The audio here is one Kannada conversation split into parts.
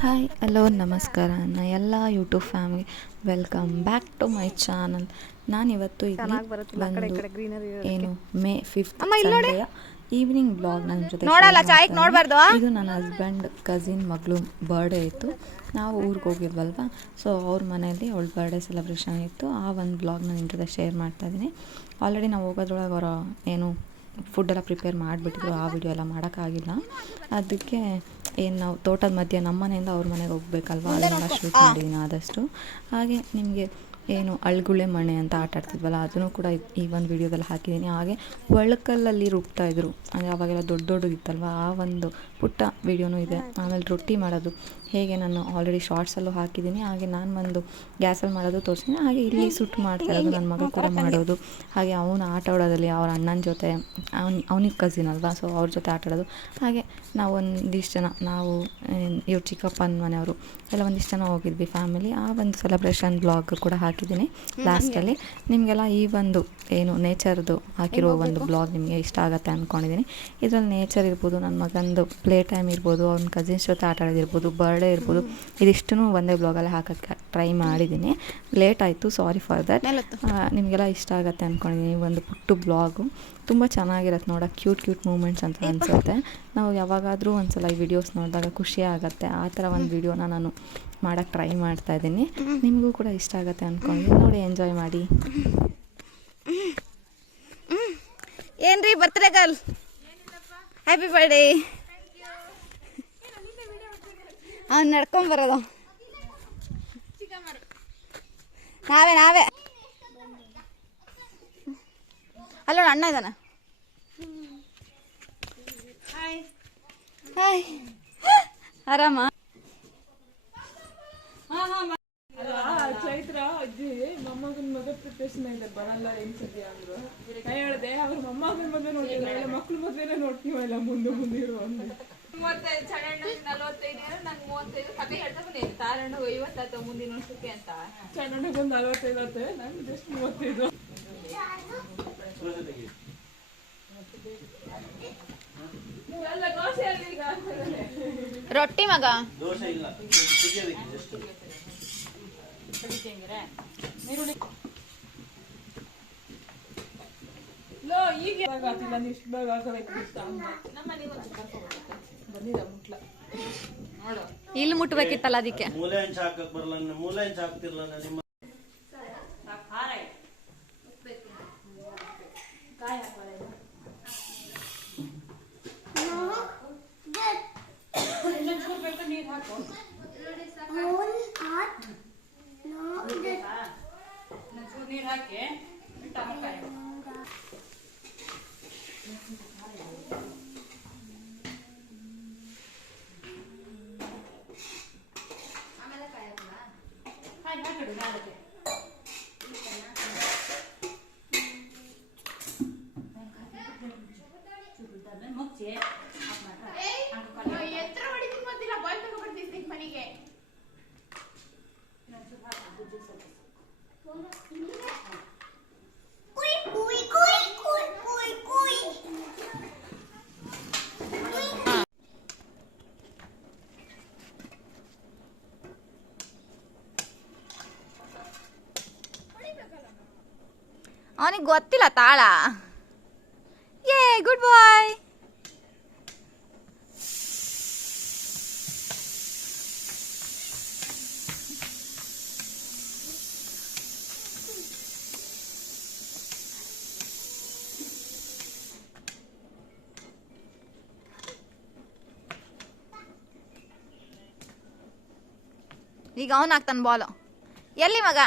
ಹಾಯ್ ಹಲೋ ನಮಸ್ಕಾರ ನನ್ನ ಎಲ್ಲ YouTube family, welcome back to my channel. ನಾನಿವತ್ತು ಇಲ್ಲಿ ಒಂದು ಏನು ಮೇ 5th ಸಂಡೆಯ ಈವ್ನಿಂಗ್ ಬ್ಲಾಗ್ ನನ್ನ ಜೊತೆ ಇದು ನನ್ನ ಹಸ್ಬೆಂಡ್ ಕಸಿನ್ ಮಗಳು ಬರ್ಡೇ ಇತ್ತು. ನಾವು ಊರಿಗೆ ಹೋಗಿದ್ವಲ್ವ, ಸೊ ಅವ್ರ ಮನೆಯಲ್ಲಿ ಅವಳ ಬರ್ಡೇ ಸೆಲೆಬ್ರೇಷನ್ ಇತ್ತು. ಆ ಒಂದು ಬ್ಲಾಗ್ನ ನಿಮ್ಮ ಜೊತೆ ಶೇರ್ ಮಾಡ್ತಾಯಿದ್ದೀನಿ. ಆಲ್ರೆಡಿ ನಾವು ಹೋಗೋದ್ರೊಳಗೆ ಅವರ ಏನು ಫುಡ್ಡೆಲ್ಲ ಪ್ರಿಪೇರ್ ಮಾಡಿಬಿಟ್ಟಿದ್ರು. ಆ ವಿಡಿಯೋ ಎಲ್ಲ ಮಾಡೋಕ್ಕಾಗಿಲ್ಲ. ಅದಕ್ಕೆ ಏನು ನಾವು ತೋಟದ ಮಧ್ಯೆ ನಮ್ಮ ಮನೆಯಿಂದ ಅವ್ರ ಮನೆಗೆ ಹೋಗ್ಬೇಕಲ್ವ, ಅದನ್ನೆಲ್ಲ ಶೂಟ್ ಮಾಡಿದ್ದೀನಿ ಆದಷ್ಟು. ಹಾಗೆ ನಿಮಗೆ ಏನು ಅಳ್ಗುಳೆ ಮಣೆ ಅಂತ ಆಟ ಆಡ್ತಿದ್ವಲ್ಲ, ಅದನ್ನು ಕೂಡ ಈ ಒಂದು ವಿಡಿಯೋದಲ್ಲಿ ಹಾಕಿದ್ದೀನಿ. ಹಾಗೆ ಒಳಕಲ್ಲಲ್ಲಿ ರುಬ್ತಾಯಿದ್ರು, ಅಂದರೆ ಅವಾಗೆಲ್ಲ ದೊಡ್ಡ ದೊಡ್ಡದಿತ್ತಲ್ವ, ಆ ಒಂದು ಪುಟ್ಟ ವಿಡಿಯೋನೂ ಇದೆ. ಆಮೇಲೆ ರೊಟ್ಟಿ ಮಾಡೋದು ಹೇಗೆ ನಾನು ಆಲ್ರೆಡಿ ಶಾರ್ಟ್ಸಲ್ಲೂ ಹಾಕಿದ್ದೀನಿ. ಹಾಗೆ ನಾನು ಒಂದು ಗ್ಯಾಸಲ್ಲಿ ಮಾಡೋದು ತೋರಿಸಿದ್ದೀನಿ. ಹಾಗೆ ಇಲ್ಲಿ ಸುಟ್ಟು ಮಾಡ್ತಾ ಇರೋದು ನನ್ನ ಮಗ ಕೂಡ ಮಾಡೋದು. ಹಾಗೆ ಅವನು ಆಟ ಆಡೋದಲ್ಲಿ ಅವ್ರ ಅಣ್ಣನ ಜೊತೆ, ಅವನಿಗೆ ಕಸಿನ್ ಅಲ್ವಾ, ಸೊ ಅವ್ರ ಜೊತೆ ಆಟ ಆಡೋದು. ಹಾಗೆ ನಾವು ಒಂದಿಷ್ಟು ಜನ, ನಾವು ಇವ್ರ ಚಿಕ್ಕಪ್ಪನ ಮನೆಯವರು ಎಲ್ಲ ಒಂದಿಷ್ಟು ಜನ ಹೋಗಿದ್ವಿ ಫ್ಯಾಮಿಲಿ. ಆ ಒಂದು ಸೆಲೆಬ್ರೇಷನ್ ಬ್ಲಾಗ್ ಕೂಡ ಹಾಕಿದ್ದೀನಿ ಲಾಸ್ಟಲ್ಲಿ. ನಿಮಗೆಲ್ಲ ಈ ಒಂದು ಏನು ನೇಚರ್ದು ಹಾಕಿರೋ ಒಂದು ಬ್ಲಾಗ್ ನಿಮಗೆ ಇಷ್ಟ ಆಗುತ್ತೆ ಅಂದ್ಕೊಂಡಿದ್ದೀನಿ. ಇದರಲ್ಲಿ ನೇಚರ್ ಇರ್ಬೋದು, ನನ್ನ ಮಗಂದು ಪ್ಲೇ ಟೈಮ್ ಇರ್ಬೋದು, ಅವ್ನ ಕಸಿನ್ಸ್ ಜೊತೆ ಆಟ ಆಡೋದಿರ್ಬೋದು, ಬರ್ಡೇ ಇರ್ಬೋದು, ಇದಿಷ್ಟೂ ಒಂದೇ ಬ್ಲಾಗಲ್ಲಿ ಹಾಕೋಕ್ಕೆ ಟ್ರೈ ಮಾಡಿದ್ದೀನಿ. ಲೇಟ್ ಆಯಿತು, ಸಾರಿ ಫಾರ್ ದ್ಯಾಟ್. ನಿಮಗೆಲ್ಲ ಇಷ್ಟ ಆಗುತ್ತೆ ಅಂದ್ಕೊಂಡಿದ್ದೀನಿ. ಒಂದು ಪುಟ್ಟು ಬ್ಲಾಗು ತುಂಬ ಚೆನ್ನಾಗಿರುತ್ತೆ ನೋಡೋಕೆ, ಕ್ಯೂಟ್ ಮೂಮೆಂಟ್ಸ್ ಅಂತ ಅನಿಸುತ್ತೆ. ನಾವು ಯಾವಾಗಾದರೂ ಒಂದು ಸಲ ಈ ವಿಡಿಯೋಸ್ ನೋಡಿದಾಗ ಖುಷಿ ಆಗುತ್ತೆ. ಆ ಥರ ಒಂದು ವಿಡಿಯೋನ ನಾನು ಮಾಡೋಕ್ಕೆ ಟ್ರೈ ಮಾಡ್ತಾಯಿದ್ದೀನಿ. ನಿಮಗೂ ಕೂಡ ಇಷ್ಟ ಆಗುತ್ತೆ ಅಂದ್ಕೊಂಡಿದ್ದೀನಿ. ನೋಡಿ, ಎಂಜಾಯ್ ಮಾಡಿ. ಏನ್ರಿ ಬರ್ತ್ಡೇ ಗರ್ಲ್, ಹ್ಯಾಪಿ ಬರ್ಡೇ. ಅವ್ನು ನಡ್ಕೊಂಬರೋದು ನಾವೇ ಅಲ್ಲೋಣ, ಅಣ್ಣ ಇದ್ದಾನ. ಹಾಯ್, ಆರಾಮ? ಚೈತ್ರ ಅಜ್ಜಿ ಮೊಮ್ಮಗನ ಮಗ ಪ್ರಿಪ್ರೇಷನ್ ಇದೆ, ಬರಲ್ಲ ಏನ್ ಸದ್ಯ ಅಂದ್ರು. ನಾ ಹೇಳ್ದೆ ಅವ್ರ ಮೊಮ್ಮಗನ ಮದುವೆ ನೋಡ್ತಿಲ್ಲ, ಮಕ್ಳ ಮದ್ವೆನೇ ನೋಡ್ತೀವಲ್ಲ ಮುಂದೆ ಇರುವ. 35 ಸಡಣ್ಣ 45 ನಂಗೆ 35 ಕತೆ ಹೇಳ್ತಾ ಬಂದಿದ್ದೆ. ತಾರಣ್ಣ 50 ಮುಂದಿನ ವರ್ಷಕ್ಕೆ ಅಂತ. ಸಡಣ್ಣಗೆ ಒಂದು 45 ಆಯ್ತು, ನಂಗೆ ಜಸ್ಟ್ 35. ರೊಟ್ಟಿ ಮಗ ಈಗ ಇಷ್ಟು ಬೇಗ ಹಾಕಬೇಕು. ಬಂದಿದ ಮುಟ್ಲ ಇಲ್ಲಿ ಮುಟ್ಬೇಕಿತ್ತಲ್ಲ, ಅದಕ್ಕೆ ಮೂಲೆ ಹಂಚ್ ಹಾಕಕ್ ಬರಲ್ಲ, ಮೂಲೆ ಹಂಚ್ ಹಾಕ್ತಿರ್ಲ ನಿಮ್ಮ ನೀರ್ ಹಾಕಿ ಅವನಿಗೆ ಗೊತ್ತಿಲ್ಲ ತಾಳ. ಯೇ ಗುಡ್ ಬಾಯ್. ಈಗ ಅವನು ಹಾಕ್ತಾನೆ ಬಾಲು. ಎಲ್ಲಿ ಮಗ?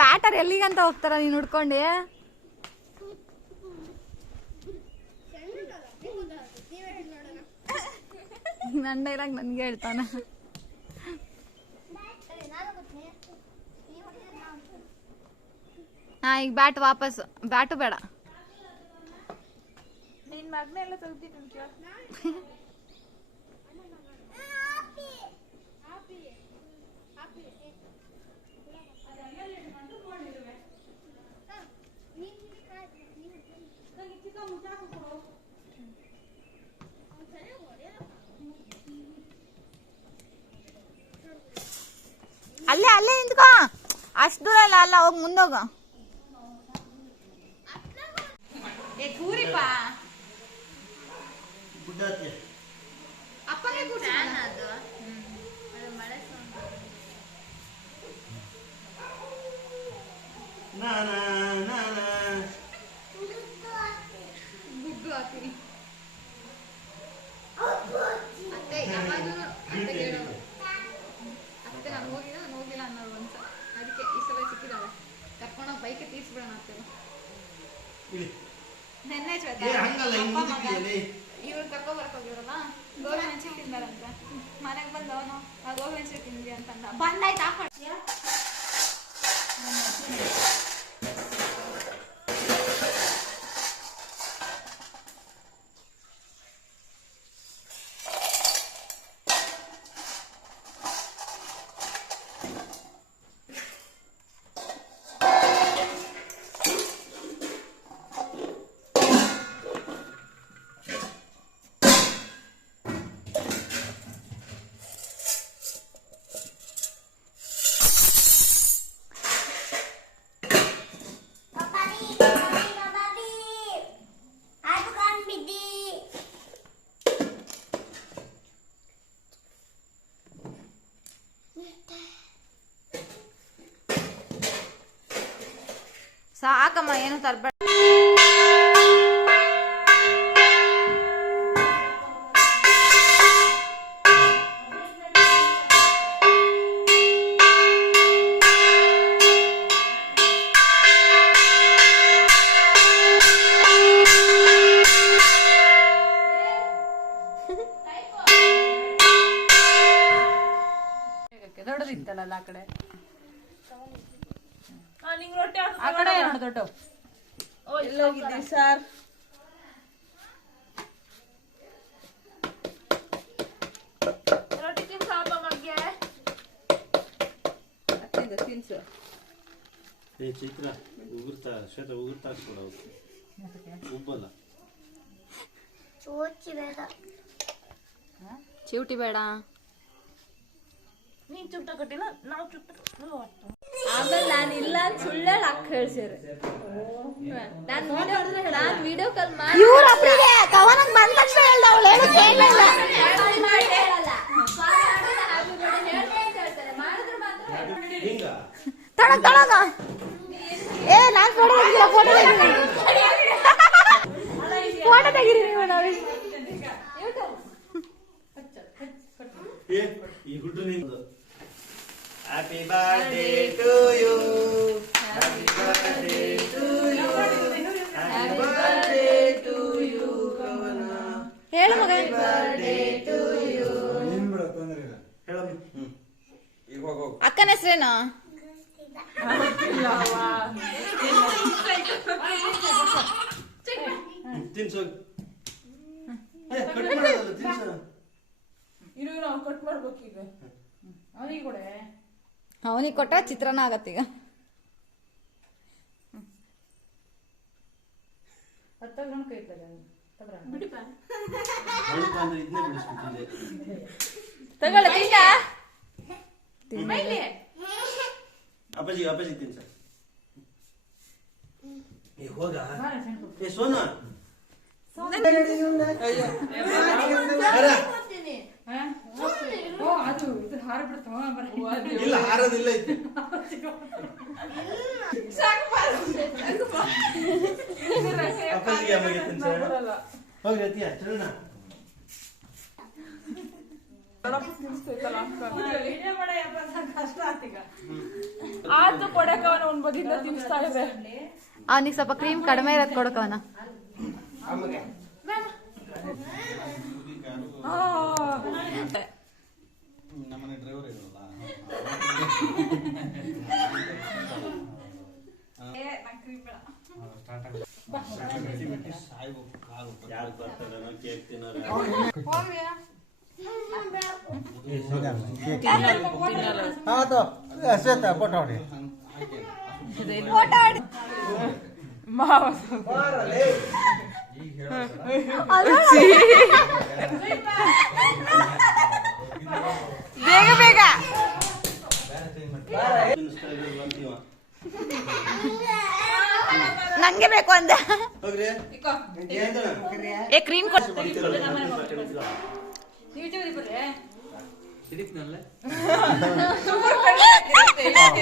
ಬ್ಯಾಟರ್ ಎಲ್ಲಿಗಂತ ಹೋಗ್ತಾರ ನೀನು ಹುಡ್ಕೊಂಡೆ? ನನ್ನ ಡೈಲಾಗ್ ನನ್ಗೆ ಹೇಳ್ತಾನ. ಹಾ ಈಗ ಬ್ಯಾಟ್ ವಾಪಸ್. ಬ್ಯಾಟು ಬೇಡ. ನಿನ್ ಮಗನೆಲ್ಲ ತೆಗ್ದಿಟ್ಟು ಕೇಳ. ಅಲ್ಲೇ ಅಲ್ಲೇ ನಿಂತ್ಕೋ. ಅಷ್ಟು ದೂರ ಅಲ್ಲ, ಅಲ್ಲ ಹೋಗಿ ಮುಂದೋಗ. ಕೂರಿಪಾ ಅಪ್ಪನೇ ಕೂರ್ಸಿ. ಗುಗ್ಗು ಹಾಕ್ತೀನಿ. ಅತ್ತೆ ಯಾವಾಗಲೂ ಅತ್ತೆ ಹೇಳೋದು, ಅತ್ತೆ ನಾನು ಹೋಗಿಲ್ಲ ಅನ್ನೋದು ಒಂದ್ಸ. ಅದಕ್ಕೆ ಈ ಸಲ ಸಿಕ್ಕಿದಾಳೆ, ಕರ್ಕೊಂಡೋಗಿ ಬೈಕ್ ತೀರ್ಸ್ಬಿಡೋಣ ಅತ್ತೆ. ನೆನ್ನೆ ಇವ್ರು ಕರ್ಕೊಬರಕ್ ಹೋಗಿರಲ್ಲ, ಗೋಬಿ ಮೆಣಸಿ ತಿಂದಾರಂತ. ಮನೆಗೆ ಬಂದವನು ಗೋಬಿ ಮೆಣಸಿ ತಿಂದ್ವಿ ಅಂತಂದ. ಬಂದಾಯ್ತು ಹಾಕೊಂಡು ಸಾಕಮ್ಮ, ಏನು ತರಬೇಡ. ದೊಡ್ಡದಿತ್ತಲ್ಲ ಆ ಕಡೆ, ನಿಂಗೆ ರೊಟ್ಟಿ ಆ ಕಡೆ ನೋಡು ದೊಡ್ಡ. ಎಲ್ಲೋಗಿದ್ದಿ ಸರ್? ರೊಟ್ಟಿ ತಿನ್ಸಪ್ಪ ಮಗ್ಗೆ. ತಿನ್ಸು. ಏ ಚಿತ್ರ ಉಗುರ್ತಾ ಶ್ವೇತ ಉಗುರ್ತಾ ಹಾಕ್ಕೊಡ ಉಬ್ಬಲ್ಲ. ಚಿವುಟಿ ಬೇಡ. ನೀನ್ ಚುಟ್ಟ ಕಟ್ಟಿಲ್ಲ, ನಾವು ಚುಟ್ಟ. ಆಮೇಲೆ ನಾನು ಇಲ್ಲ ಸುಳ್ಳು ಹಾಕಿ ಹೇಳ್ಸಿರು. ನಾನು ವಿಡಿಯೋ ಕಾಲ್ ಮಾಡಿ ಫೋಟೋ ತೆಗೀರಿ ನೀವು. ನಾವು ಈ ಹುಟ್ಟು ನಿಂದು. Happy birthday to you, happy birthday to you, happy birthday to you Kavana. ಹೇಳು ಮಗ. Birthday to you. ಹೇಳಮ್ಮ. ಅಕ್ಕನ ಹೆಸರೇನು? ತಿನ್ಸು. ಕಟ್ ಮಾಡೋದಲ್ಲ, ತಿನ್ಸು. ಇರು ನಾವು ಕಟ್ ಮಾಡ್ಬೇಕು ಈಗ. ಅವನಿಗೆ ಕೊಡೆ. ಅವನಿಗೆ ಕೊಟ್ಟ ಚಿತ್ರಾನ್ನ ಆಗತ್ತೀಗ. ತಗೊಳ್ಳ ಅಪ್ಪಾಜಿ ಅಪ್ಪಾಜಿ ತಿನ್ಸ. ಏ ಹೋಗ. ಏ ಸೋನು ಇಲ್ಲ, ಹಾರದಿಲ್ಲ. ಅಪ್ಪಾಜಿಗೆ ಅಮ್ಮಗೆ ತಿನ್ಸ. ಹೋಗ್ರಿ ಅತ್ತಿಯ ಚರಣ. ಆತು ಕೊಡಕ ಅವ್ನ ಬದಿಯಿಂದ ತಿನ್ಸ್ತಾ ಇದೆ. ಅವನಿಗೆ ಸ್ವಲ್ಪ ಕ್ರೀಮ್ ಕಡಿಮೆ ಇರೋದು ಕೊಡಕವನ. ನಮ್ಮನೆ ಡ್ರೈವರ್ ಇರಲ್ಲ. ಯಾರು ಬರ್ತಾರೇನೋ ಕೇಕ್ ತಿನ್ನೋರು. ಬೇಗ ಬೇಗ ತಿನ್ನಿಸ್ತಾ ಇದ್ರು ಬರ್ತೀವ. ನಂಗೆ ಬೇಕು ಅಂದೆ. ಹೋಗ್ರಿ ಏ ಕ್ರೀಮ್ ಕೊಟ್ಟು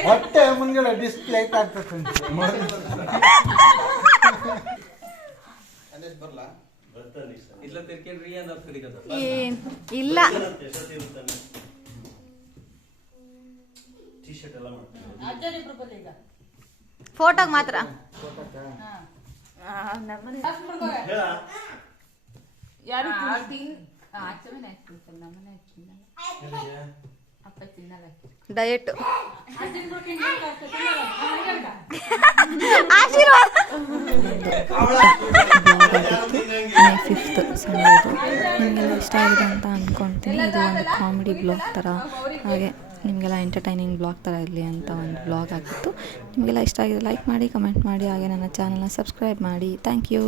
ಹೊಟ್ಟೆ ಮುಂದ್ಗಡೆ ಡಿಸ್ಪ್ಲೇ ಆಗ್ತದೆ. ಏನ್ ಇಲ್ಲ. ಟೀ ಶರ್ಟ್ ಎಲ್ಲ ಮಾಡ್ತಾರೆ. ಫೋಟೋಗ್ ಮಾತ್ರ. ಹೇಳ ಡಯಟ್ ಆಶೀರ್ವಾದ. ಮೇ 5th ಸಂಡೇದು ನಿಮಗೆಲ್ಲ ಇಷ್ಟ ಆಗಿದೆ ಅಂತ ಅಂದ್ಕೊಳ್ತೀನಿ. ಇದು ಒಂದು ಕಾಮಿಡಿ ಬ್ಲಾಗ್ ಥರ, ಹಾಗೆ ನಿಮಗೆಲ್ಲ ಎಂಟರ್ಟೈನಿಂಗ್ ಬ್ಲಾಗ್ ಥರ ಇರಲಿ ಅಂತ ಒಂದು ಬ್ಲಾಗ್ ಆಗಿತ್ತು. ನಿಮಗೆಲ್ಲ ಇಷ್ಟ ಆಗಿದೆ ಲೈಕ್ ಮಾಡಿ, ಕಮೆಂಟ್ ಮಾಡಿ, ಹಾಗೆ ನನ್ನ ಚಾನಲ್ನ ಸಬ್ಸ್ಕ್ರೈಬ್ ಮಾಡಿ. Thank you.